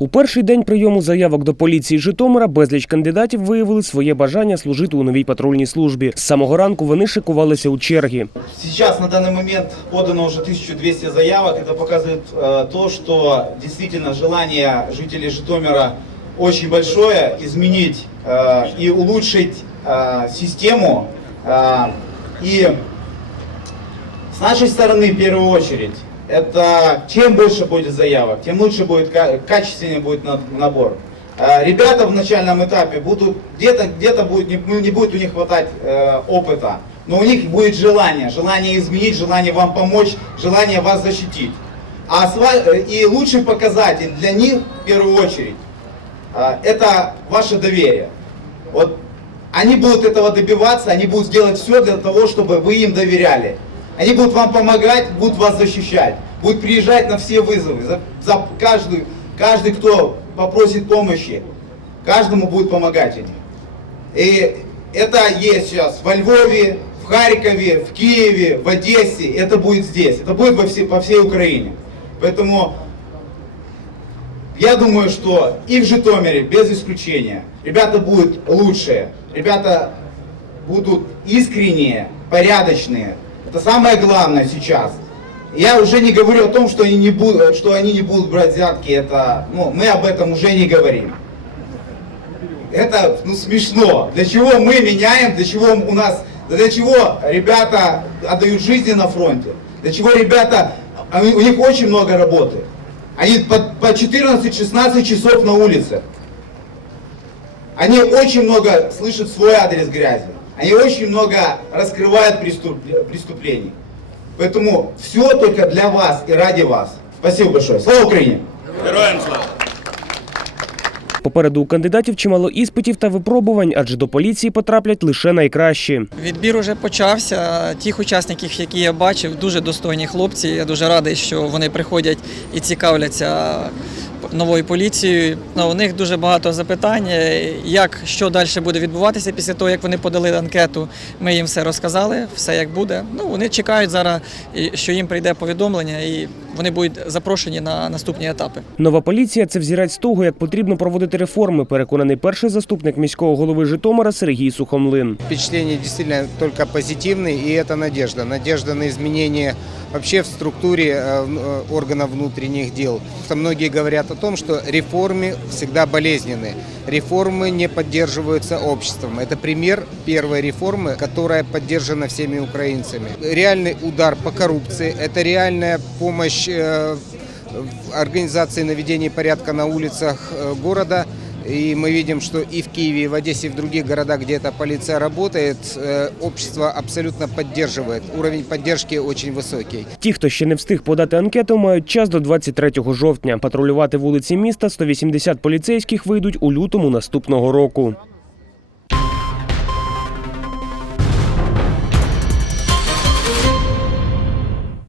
У перший день прийому заявок до поліції Житомира безліч кандидатів виявили своє бажання служити у новій патрульній службі. З самого ранку вони шикувалися у черги. Сейчас на данный момент подано уже 1200 заявок. Это показывает э, то, что действительно желание жителей Житомира очень большое изменить э, и улучшить э, систему. Э, и с нашей стороны, в первую очередь, это чем больше будет заявок, тем лучше будет, ка- качественнее будет на- набор. Э, Ребята в начальном этапе будут, где-то где будет, не, ну, не будет у них хватать э, опыта, но у них будет желание, желание изменить, желание вам помочь, желание вас защитить. А и лучший показатель для них, в первую очередь, э, это ваше доверие. Вот они будут этого добиваться, они будут делать все для того, чтобы вы им доверяли. Они будут вам помогать, будут вас защищать, будут приезжать на все вызовы. За, за каждый, каждый, кто попросит помощи, каждому будет помогать они. И это есть сейчас во Львове, в Харькове, в Киеве, в Одессе, это будет здесь, это будет во все, по всей Украине. Поэтому я думаю, что и в Житомире, без исключения, ребята будут лучшие, ребята будут искренние, порядочные. Это самое главное сейчас. Я уже не говорю о том, что они не будут, что они не будут брать взятки. Это, ну, мы об этом уже не говорим. Это ну, смешно. Для чего мы меняем, для чего у нас, для чего ребята отдают жизни на фронте, для чего ребята, они- у них очень много работы. Они по, по 14-16 часов на улице. Они очень много слышат свой адрес грязи. Они очень много раскрывают преступ- преступлений. Поэтому все только для вас и ради вас. Спасибо большое. Слава Украине! Героям слава! Попереду у кандидатів чимало іспитів та випробувань, адже до поліції потраплять лише найкращі. Відбір уже почався. Тих учасників, які я бачив, дуже достойні хлопці. Я дуже радий, що вони приходять і цікавляться новою поліцією. Ну, у них дуже багато запитань, як що далі буде відбуватися після того, як вони подали анкету. Ми їм все розказали, все як буде. Ну вони чекають зараз, що їм прийде повідомлення, і вони будуть запрошені на наступні етапи. Нова поліція це взірець того, як потрібно проводити реформи, переконаний перший заступник міського голови Житомира Сергій Сухомлин. Впечатления действительно только позитивные, и это надежда. Надежда на изменение вообще в структуре э, э, органов внутренних дел. Многие говорят о том, что реформы всегда болезненны. Реформы не поддерживаются обществом. Это пример первой реформы, которая поддержана всеми украинцами. Реальный удар по коррупции, это реальная помощь э, организации наведения порядка на улицах города. И мы видим, что и в Киеве, и в Одессе, и в других городах, где эта полиция работает, э, общество абсолютно поддерживает. Уровень поддержки очень высокий. Ті, хто ще не встиг подати анкету, мають час до 23 жовтня. Патрулювати вулиці міста 180 поліцейських вийдуть у лютому наступного року.